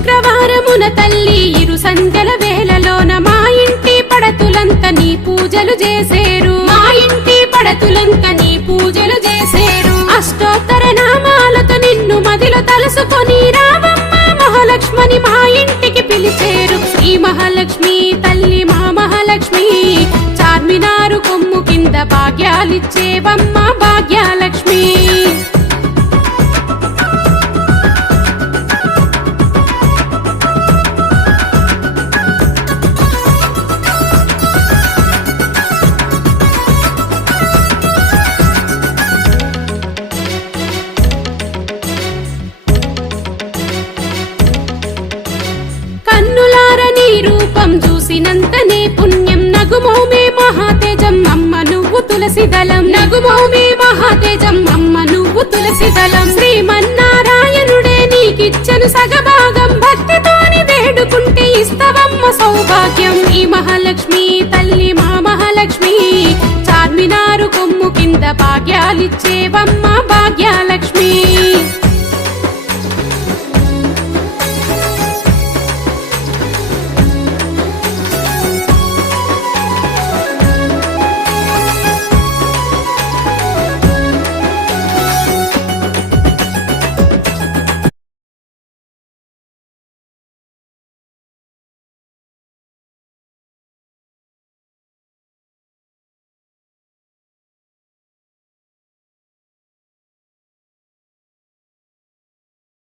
శుక్రవారమున తల్లి ఇరు సంధ్యల వేళలోన మా ఇంటి పడతులంత నీ పూజలు చేసేరు. మా ఇంటి పడతులంత నీ పూజలు చేసేరు. అష్టోత్తర నామాలతో నిన్ను మదిలో తలుసుకొని రావమ్మ మహాలక్ష్మని మా ఇంటికి పిలిచేరు. శ్రీ మహాలక్ష్మి తల్లి మా మహాలక్ష్మి చార్మినారు కొమ్ము కింద భాగ్యాలిచ్చేవమ్మ భాగ్యలక్ష్మి. రూపం చూసినంతనే పుణ్యం నగుమోమే మహాతేజం అమ్మ నువ్వు తులసి దళం. నగుమోమే మహాతేజం అమ్మ నువ్వు తులసి దళం. శ్రీమన్నారాయణుడే నీకిచ్చను సగభాగం భక్తితోని వేడుకుంటే ఇస్తవమ్మ సౌభాగ్యం. ఈ మహాలక్ష్మి తల్లి మా మహాలక్ష్మి చార్మినారు కొమ్ము కింద భాగ్యాలిచ్చేవమ్మ భాగ్యలక్ష్మి.